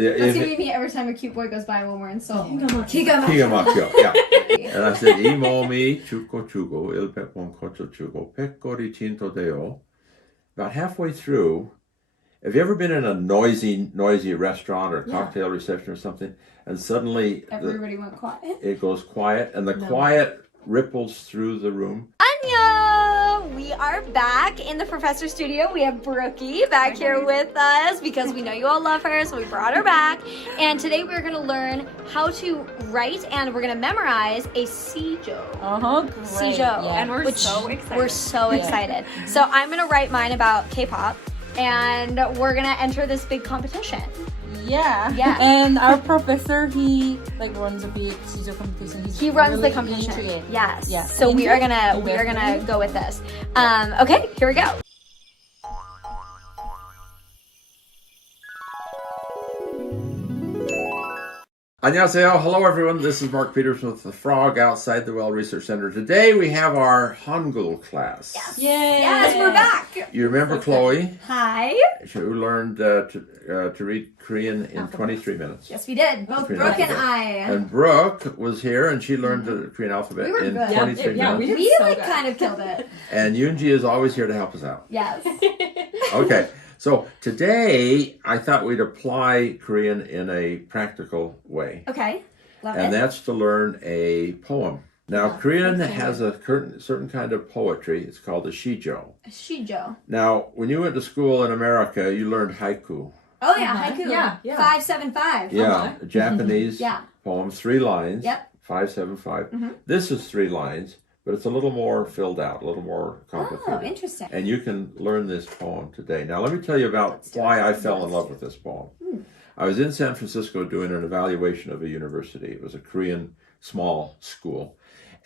That's gonna be every time a cute boy goes by when we're in Seoul. 기가 막혀. Yeah. And I said, 이 몸이 죽고 주고 일백번 고쳐주고 백골이 진토되어. About halfway through, have you ever been in a noisy restaurant or cocktail reception or something, and suddenly everybody went quiet? It goes quiet, and the quiet ripples through the room. Annyeong! We are back in the professor studio. We have Brookie back here with us because we know you all love her, so we brought her back. And today we're going to learn how to write and we're going to memorize a sijo. Great. Sijo. Yeah. And we're so excited. We're so excited. So I'm going to write mine about K-pop and we're going to enter this big competition. Yeah. And our professor, he runs a big sijo competition. He runs the competition. Yes. Yeah. So we are gonna go with this. Okay, here we go. 안녕하세요. Hello, everyone. This is Mark Peterson with the Frog outside the Well Research Center. Today we have our Hangul class. Yes, we're back. You remember Chloe? Hi. Who learned to read Korean in 23 minutes. Yes, we did. Both Brooke and I. And Brooke was here, and she learned the Korean alphabet in 23 minutes. We kind of killed it. And Yunji is always here to help us out. Yes. Okay. So today, I thought we'd apply Korean in a practical way. Okay. Love And it. that's to learn a poem. Now, Korean has a certain kind of poetry. It's called the shijo. Shijo. Now, when you went to school in America, you learned haiku. Oh, yeah, haiku. Yeah. 575. Yeah, Japanese Yeah. poem, 3 lines. Yep. 575. This is 3 lines, but it's a little more filled out, a little more complicated. Oh, interesting. And you can learn this poem today. Now, let me tell you about why I fell in love with this poem. I was in San Francisco doing an evaluation of a university. It was a Korean small school.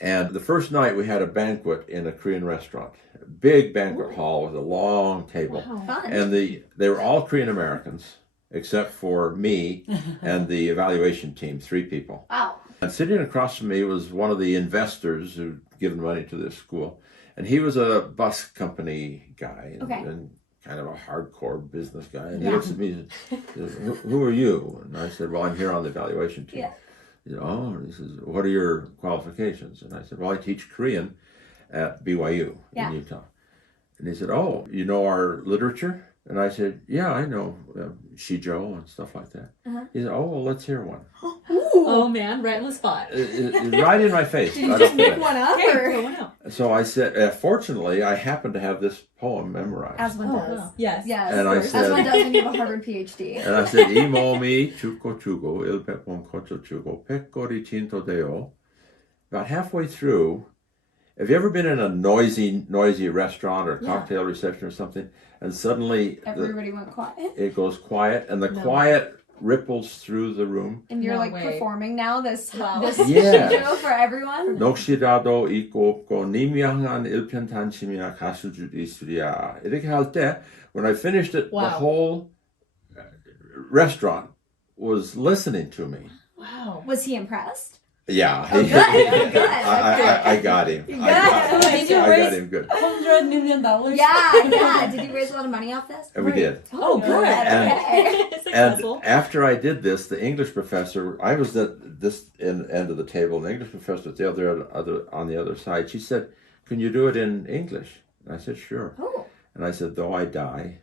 And the first night we had a banquet in a Korean restaurant, a big banquet hall with a long table. Fun. And they were all Korean Americans, except for me and the evaluation team, 3 people. Wow. And sitting across from me was one of the investors who'd given money to this school. And he was a bus company guy and kind of a hardcore business guy. And he looks at me and says, who are you? And I said, well, I'm here on the evaluation team. Yeah. He said, oh, he says, what are your qualifications? And I said, well, I teach Korean at BYU in Utah. And he said, oh, you know our literature? And I said, yeah, I know shijo and stuff like that. He said, oh, well, let's hear one. Oh man, right on the spot. Right in my face. Did you just make one up? So I said, fortunately, I happen to have this poem memorized. As one does. Yes. And I said, as one does when you have a Harvard PhD. And I said, 이 몸이 죽고 주고 일백번 고쳐주고 백골이 진토되어. About halfway through, have you ever been in a noisy restaurant or cocktail reception or something, and suddenly everybody went quiet? It goes quiet, and the quiet ripples through the room. And you're performing now this Yes. shijo for everyone? 녹시라도 있고 없고 님 향한 일편단심이나 가수줄이 있으랴. 이렇게 할 때, when I finished it, the whole restaurant was listening to me. Wow. Was he impressed? Yeah. Oh, good. I got him. I got him good. $100 million? Yeah. Did you raise a lot of money off this? And we did. Oh, good. And after I did this, the English professor, I was at this end of the table, and the English professor was on the other side. She said, can you do it in English? And I said, sure. Oh. And I said, though I die,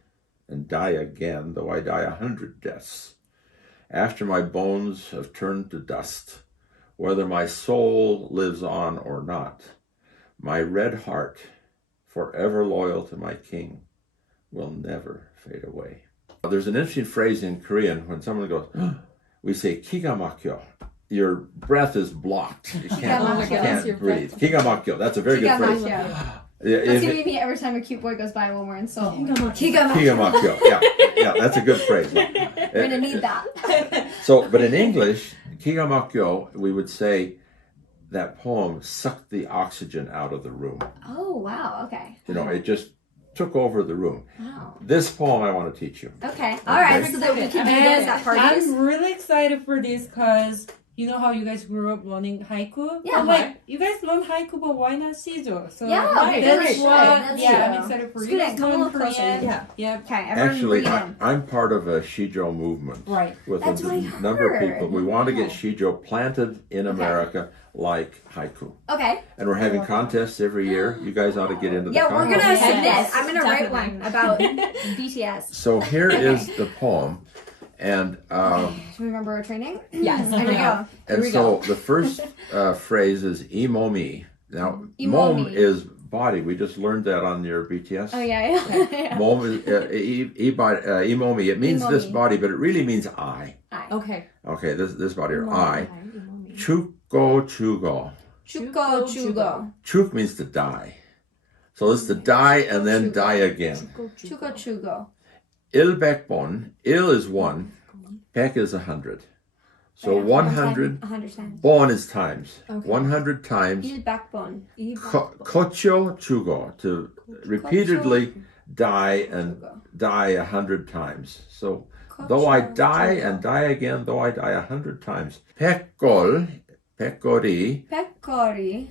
and die again, though I die 100 deaths, after my bones have turned to dust, whether my soul lives on or not, my red heart, forever loyal to my king, will never fade away. There's an interesting phrase in Korean when someone goes, we say 기가 막혀. Your breath is blocked. You can't breathe. 기가 막혀. That's a very good phrase. That's gonna be me every time a cute boy goes by when we're in Seoul. 기가 막혀. Yeah, that's a good phrase. We're gonna need that. So, but in English, 기가 막혀, we would say that poem sucked the oxygen out of the room. Oh, wow. Okay. It just took over the room. Wow. This poem I want to teach you. Okay. All right. So that we can do this at parties. I'm really excited for this because you know how you guys grew up learning haiku? Yeah. I'm like, you guys learn haiku, but why not shijo? So Yeah, right, that's that's right. what, That's yeah, true. I'm excited for you Student, guys come a learn little closer. Korean. Yeah. Yep. Okay, everyone Actually, read in. I'm part of a Shijo movement. Right. With That's a what I number of heard. people. We want to get Wow. Shijo planted in Okay. America like haiku. Okay. And we're having contests every year. You guys ought to get into the Yeah, we're contest. gonna Yes, submit. I'm gonna write definitely. one about BTS. So here is the poem. And Do you remember our training? Yes. There we go. and we so the first phrase is imomi. Now, Imomi. mom is body. We just learned that on your BTS. Oh yeah. Yeah. Mom is imomi. It means this Imomi. body, but it really means I. Okay. Okay, this body or I. Imomi. Chuko chugo. Chuko chugo. Chuk means to die. So it's to die and then die again. Chuko chugo. Il bekbon. Il is 1. Pek is 100. So 100. 100 times. Bon is times. Okay. 100 times. Il backbone. Kocho chugo. To repeatedly die and die 100 times. So though I die and die again, though I die 100 times. Pekgol, pekgori, Pekori.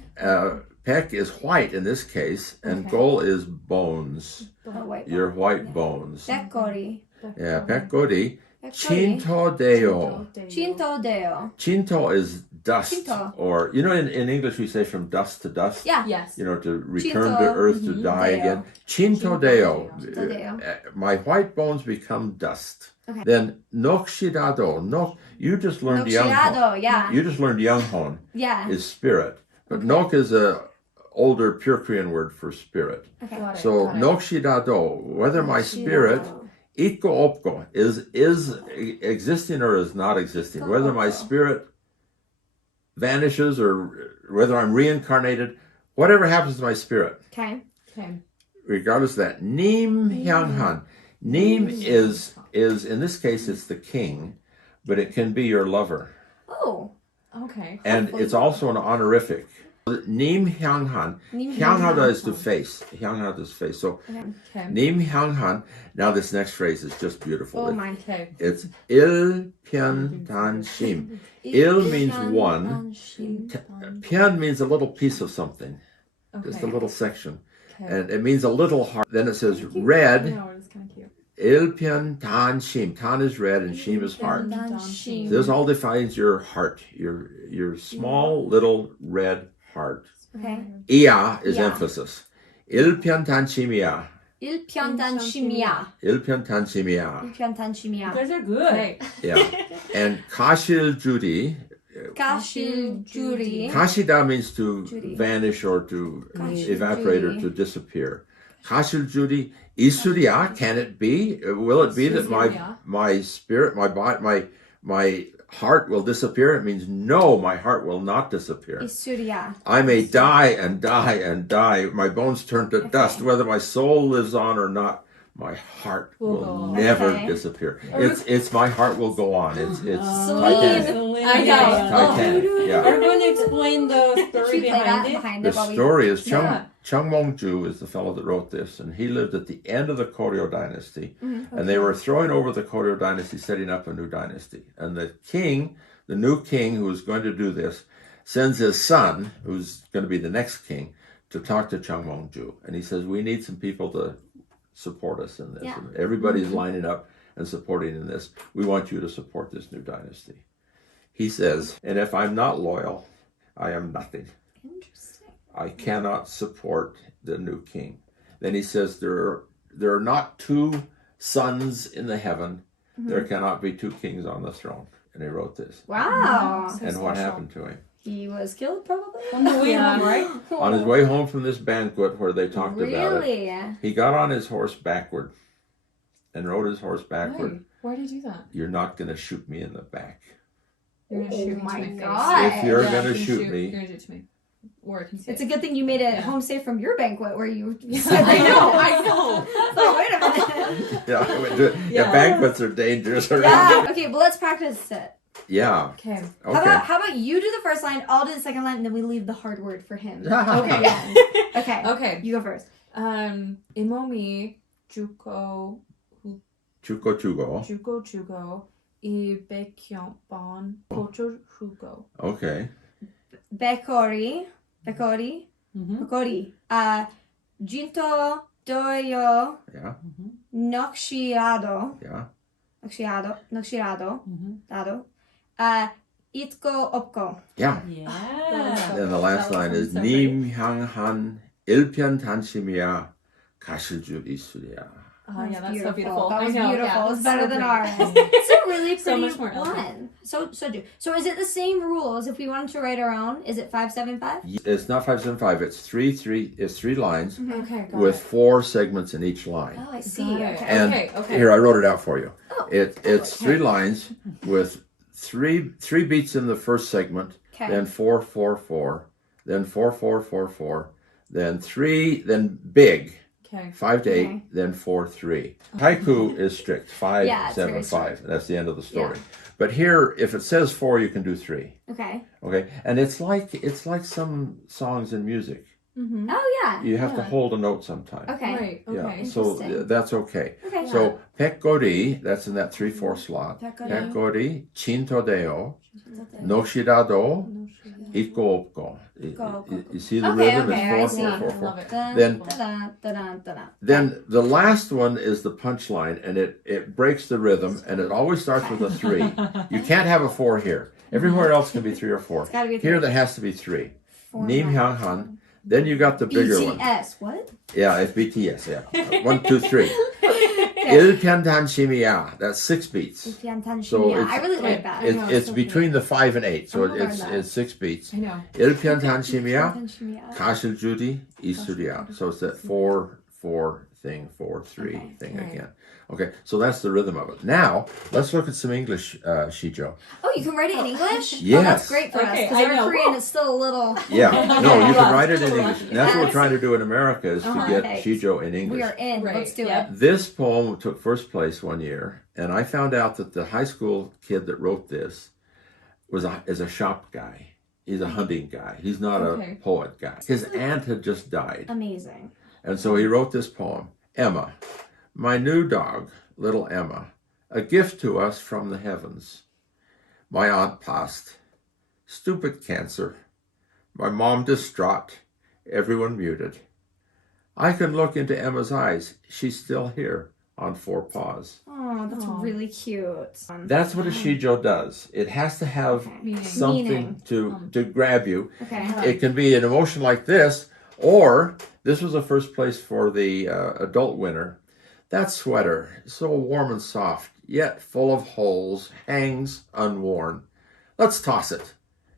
pek is white in this case, and Okay. gol is bones. Oh wait. Your white bones. Pekori. Yeah, pekgori. Pekori. Chinto deo. Chinto deo. Chinto is dust. Chinto. Or, you know, in English we say from dust to dust. Yeah. Yes. You know, to return Chinto, to earth to die deo. again. Chinto deo. Chinto deo. My white bones become dust. Okay. Then nokshidado. You just learned younghon. Noxiado. Yeah. You just learned younghon Yeah. is spirit. But nok is a older pure Korean word for spirit. Okay. Got it. So got it. nokshidado, whether my spirit itko opko is existing or is not existing, whether my spirit vanishes or whether I'm reincarnated, whatever happens to my spirit, Okay. Okay. regardless of that. Nim hyanghan. Nim is in this case it's the king, but it can be your lover. Oh. Okay. And it's also an honorific. Nim hyanghan. Nim Hyanghan is to face. Hyanghan is face. So Okay. nim hyanghan. Now this next phrase is just beautiful. Oh my. Okay. It's il pyeon dan shim. Il means one. Pyeon means a little piece of something, just a little section. Okay. And it means a little heart. Then it says red. No, it's kind of cute. Il pyeon dan shim. Tan is red and shim is heart. This all defines your heart, your small little red heart. Okay. Ia is Ia. emphasis. Il pyeon dan shimia. Il pyeontan shimia. Il pyeon dan shimia. Il pyeontan shimia. You guys are good. Okay. Yeah. And kashil judi. Kashil juri. Kashida means to Judy. vanish or to Kashil evaporate or Judy. to disappear. Kashil judi. Isuria, can it be? Will it be that my spirit, my body, my heart will disappear? It means no, my heart will not disappear. Isuria. I may die and die and die. My bones turn to dust. Whether my soul lives on or not, my heart Will will go on. never Okay. disappear. It's my heart will go on. It's Celine. Titanic. I know. Titanic. Yeah. Are you going to explain the Should story we play that behind it? behind The it while we... story is Yeah. Chung Mong-ju is the fellow that wrote this, and he lived at the end of the Koryo dynasty, and they were throwing over the Koryo dynasty, setting up a new dynasty. And the king, the new king who is going to do this, sends his son, who's going to be the next king, to talk to Chung Mong-ju. And he says, we need some people to support us in this. Yeah. And everybody's lining up and supporting in this. We want you to support this new dynasty. He says, and if I'm not loyal, I am nothing. Interesting. I cannot support the new king. Then he says, there are not two sons in the heaven. There cannot be two kings on the throne. And he wrote this. Wow. And what happened to him? He was killed probably? On the way home, right? On his way home from this banquet where they talked about it, Really? he got on his horse backward and rode his horse backward. Why did you do that? You're not going to shoot me in the back. You're going to shoot me my to my God. face. If you're Yeah, going you to can shoot me, You're going to shoot to me. Or I can say It's a good thing you made it Yeah. home safe from your banquet where you Yeah. said, I know, I know. know. So wait a minute. yeah, banquets are dangerous around. Yeah. Okay, but let's practice it. Yeah. Okay. Okay. How about you do the first line, I'll do the second line, and then we leave the hard word for him. Okay. Yeah. Okay. Okay. You go first. 이몸이 죽고 Chuko chugo. 죽고 I Bekjon Kocho Hugo. Okay. Bekori. Junto doyo Yeah. noxiado. Yeah. Noxiado. Dado. Itko opko. Yeah. Yeah. Then the last line is 님 향한 일편 단심이야 가실 줄 있으랴. Oh, yeah, that's so beautiful. That was I know, beautiful. yeah, It's that's better so than great. ours. It's a really So pretty much more elegant. one. So is it the same rules if we wanted to write our own? Is it 575? It's not 575. It's three lines Okay, got with it. 4 segments in each line. Oh, I see. Got it. Okay. And Okay. here I wrote it out for you. Oh. It's 3 lines with three beats in the first segment, Okay. then 4 4 4, then 4 4 4 4, then 3, then big. Okay. 5 to 8, Okay. then 4 3. Haiku is strict 5 Yeah, it's 7 very 5. That's the end of the story. But here, if it says 4, you can do 3. Okay. Okay, and it's like some songs in music. Oh yeah. You have to hold a note sometimes. Okay. Right. Yeah, Okay. so Interesting. that's okay. Okay. So pekgori, that's in that 3/4 slot. Pekgori. Pekgori, chintodeo, noshirado, itko opko. You see the Okay, rhythm? okay, I It's see. 4 4 4 Love 4. it. Dun, Then- da-da, da-da, da-da. Then the last one is the punchline, and it breaks the rhythm, and it always starts with a 3. You can't have a 4 here. Everywhere else can be 3 or 4. gotta be a Here 3. there has to be 3. Four, Nim nine. hyang han. Then you got the bigger one. BTS. What? Yeah, it's BTS. Yeah, 1 2 3. Il piantan shimiya. That's 6 beats. So I really like Right. that. It's between the 5 and 8, so I'm gonna learn that. it's 6 beats. I know. Il piantan shimiya. Shimiya. Kashil Judy Isuriya. So it's that 4 4 thing, 4 3 Okay. thing Right. again. Okay, so that's the rhythm of it. Now let's look at some English, Shijo. Oh, you can write it in English? Oh, Yes. that's great for us Okay, because I our know. Korean is still a little. Yeah, no, you can Yeah. write it in English. And that's what we're Yes. trying to do in America is to get Perfect. Shijo in We English. are in. Right, Let's do yeah. it. This poem took first place one year, and I found out that the high school kid that wrote this is a shop guy. He's a hunting guy. He's not Okay. a poet guy. His aunt had just died, Amazing. and so he wrote this poem. Emma, my new dog, little Emma, a gift to us from the heavens. My aunt passed. Stupid cancer. My mom distraught. Everyone muted. I can look into Emma's eyes. She's still here on 4 paws. Oh, that's Aw. really cute. That's what a shijo does. It has to have Meaning. something to grab you. Okay. It can be an emotion like this, or this was a first place for the adult winner. That sweater, so warm and soft, yet full of holes, hangs unworn. Let's toss it.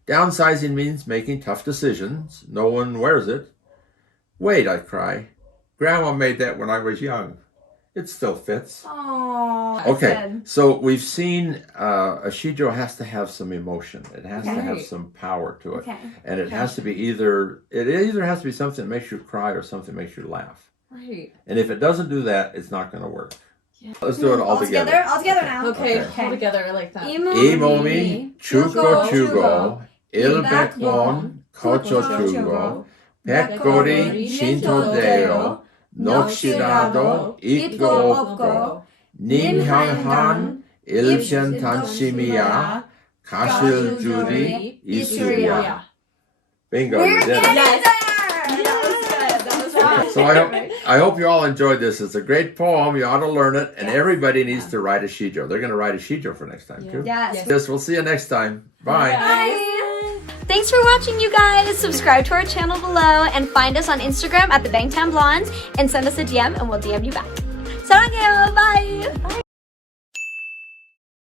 Downsizing means making tough decisions. No one wears it. Wait, I cry. Grandma made that when I was young. It still fits. Oh. Okay, so we've seen a shijo has to have some emotion. It has to have Right. some power to it. Okay. And it has to be either has to be something that makes you cry or something that makes you laugh. Right. And if it doesn't do that, it's not going to work. Let's do it all together. All together now. Okay. Okay. All together. I like that. Imomi, chuko chugo, ilbekmon, kocho chugo, pekori, shintodeo, nokshirado, iko opko, nimhyanghan, ilshen tanshimiya, kashil juri, isuriya. Bingo, We're you did it. getting Yes. there. That was good. That was Okay, so I hope you all enjoyed this. It's a great poem. You ought to learn it, and Yes. everybody needs to write a shijo. They're going to write a shijo for next time too. Yes. Yes, we'll see you next time. Bye. Bye. Thanks for watching, you guys. Subscribe to our channel below and find us on Instagram at the Bangtan Blondes and send us a DM and we'll DM you back. 사랑해요. Bye. Bye.